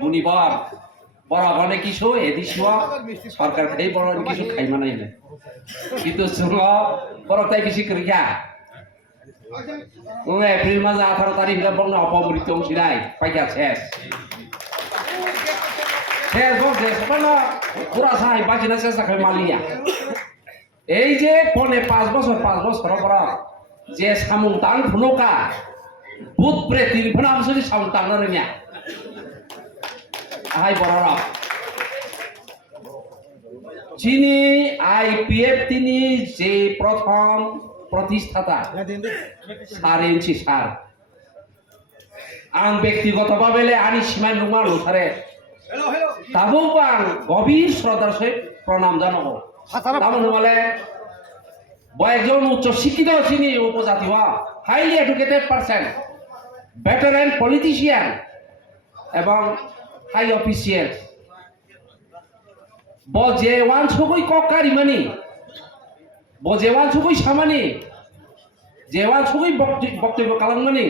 বুনিবার বড় বনে কিছু এদিশিও সরকার খাই বড় কিছু খাই মানাই না কিন্তু বড় তাই বেশি করিয়া এপ্রিল মাসে 18 তারিখ বললে অপমৃত অংশীরাই পাইকা শেষ শেষ বলছে পুরা সাই বাঁচিনা চেষ্টা করে মালিয়া এই যে পনে 5 বছর পর যে সামুং টাং ফুনকা বুধ প্রে তিরফনা বছরই সামুং টাং নিয়া আহাই বড়রা চিনি আইপিএফ তিনি যে প্রথম প্রতিষ্ঠাতা সারেনছি সার আং ব্যক্তিগতভাবে আনি সীমায় নুমা লুথারে তাবো আং গভীর শ্রদ্ধার সহিত প্রণাম জানাবো তামন বলে একজন উচ্চ শিক্ষিত চিনি উপজাতি হওয়া highly educated person veteran politician এবং হাই অফিসিয়াল বজে ওয়ান ছবই ককারি মানি বজে ওয়ান ছবই সামানি যে ওয়ান ছবই বক্তব্য কালামানি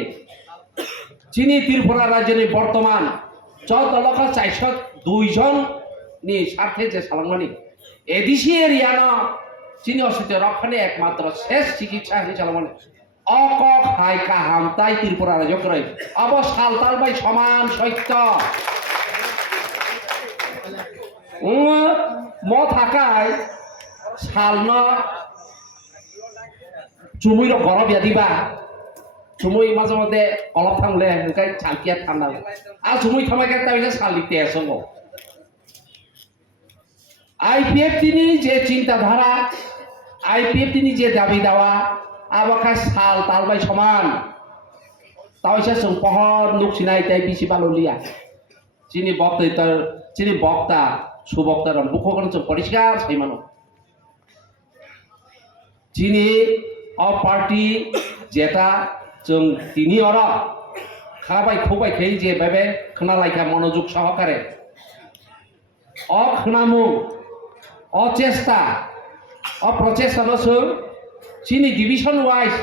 চিনি ত্রিপুরা রাজ্যের বর্তমান 14,402 জন নি স্বার্থে যে সালামানি এডিসি এরিয়া না চিনি অস্তিত্ব রক্ষণে একমাত্র শেষ চিকিৎসা হিসাবে মানে অকক হাই কাহাম তাই ত্রিপুরা রাজ্য করে অব সালতাল বাই সমান সত্য ম থাকায় সাল ন চুমুইর গরম দিবা চুমুই মাঝে মধ্যে অলপ থামলে চালকিয়া ঠান্ডা আর চুমুই থামাকে তাই সাল দিতে আসো আইপিএফ তিনি যে চিন্তাধারা আইপিএফ তিনি যে দাবি দেওয়া আবাকা সাল তাল বাই সমান তাইসা जों পহর নুকসিনাই তাই বিসি বালুলিয়া চিনি বক্তা সুবক্তার মুখকরণ जों পরিষ্কার সাইমানো চিনি অ পার্টি যেটা जों তিনি অরা খাবাই খুবাই খেই যে ভাবে খনালাইকা মনোযোগ সহকারে অখনামু অচেষ্টা অপ্রচেষ্টা जों চিনি ডিভিশন ওয়াইজ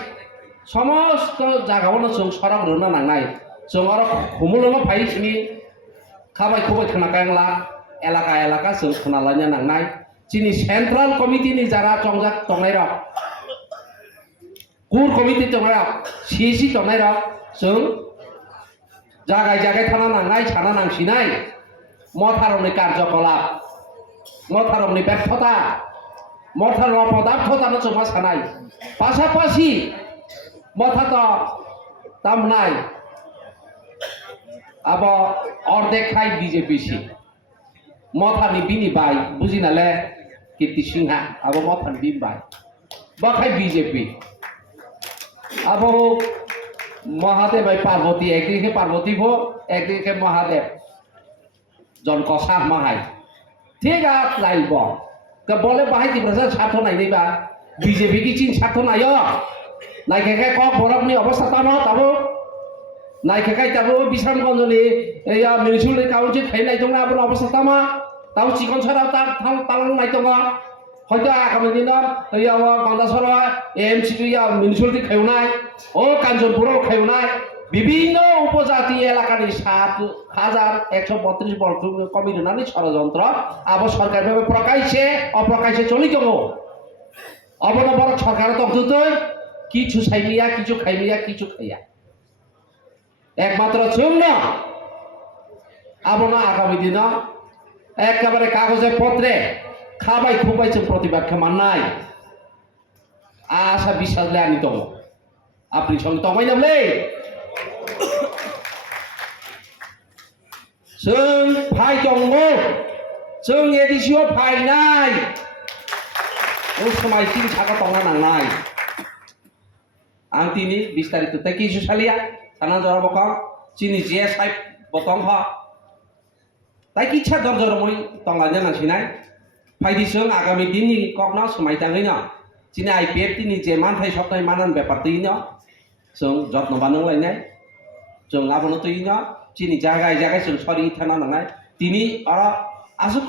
সমস্ত জায়গাवनो जों সড়ক রুনা নাंनाय जों আর হুমুলনো ফাই চিনি খাবাই খুবাই খনাকাयला এলাকা जों খনালাইনা নাंनाय চিনি সেন্ট্রাল কমিটিনি যারা চংজাক তংনাই রক কুর কমিটি তংনাই রক সিসি তংনাই রক जों জায়গায় থানা নাंनाय ছানা নাंसिनाय মথারমনি কার্যকলাপ মথারমনি ব্যর্থতা মথার অপদার্থতা চমা সানাই পাশাপাশি মথাত তামনাই আব অর্ধেক খাই বিজেপি সি মথানি বিনি বাই বুঝিনালে কীর্তি সিংহা আব মথানি বিন বাই বাখাই বিজেপি আব মহাদেব ভাই পার্বতী একদিকে পার্বতী ভো একদিকে মহাদেব জন কষা মাহাই ঠিক আছে লাইব বলে বাহাই দিবসা স্বার্থ নাই নিবা বিজেপি কি চিন স্বার্থ নাই নাইখাই কক বরফনি অবস্থা তানো তাবো নাইখাই তাবো বিশানগঞ্জনি এই মিউনিসিপালিটি কাউন্সিল খাইনাই দङ আবো অবস্থা তামা তাও চিকন সরাও তার তালাং নাই দङ হয়তো আগামী দিনত এই গন্দাসর এএমসি মিউনিসিপালিটি খাইনাই ও কাঞ্চনপুর খাইনাই বিভিন্ন উপজাতি এলাকার 7,132 বর্গ কমিটি ষড়যন্ত্র আব সরকার ভাবে প্রকাশ্যে অপ্রকাশ্যে চলি যাব অবনবর সরকার তখন কিছু সাইমিয়া কিছু খাইমিয়া কিছু খাইয়া একমাত্র চুম্ন আবনা আগামী দিন একেবারে কাগজে পত্রে খাবাই খুবাই जों প্রতিবাদ খামান্নাই আশা বিশ্বাসলে আনি দङ আপনি সঙ্গে তমাই নামলে जों फाइ दङ जों एडिसियाव फाइनाय समय तीन साखा दंना नांनाय आं दिनै बिस्तारित किसु सालिया साना जरा बकं चिनि जे साइब बतं ह ताइ किच्छा दरजर মই तंगाजे नांसिनाय फाइदि जों आगामी दिननि ककना समय ताङैनो चिनि आइपिएफ दिनि जे मानथाय सप्ताह मानान बेपार तैनो जों जत्न बानांलायनाय जों लाबोनो तैनो चिनि जागाय जों सरि थाना नांनाय दिनै आरो आसु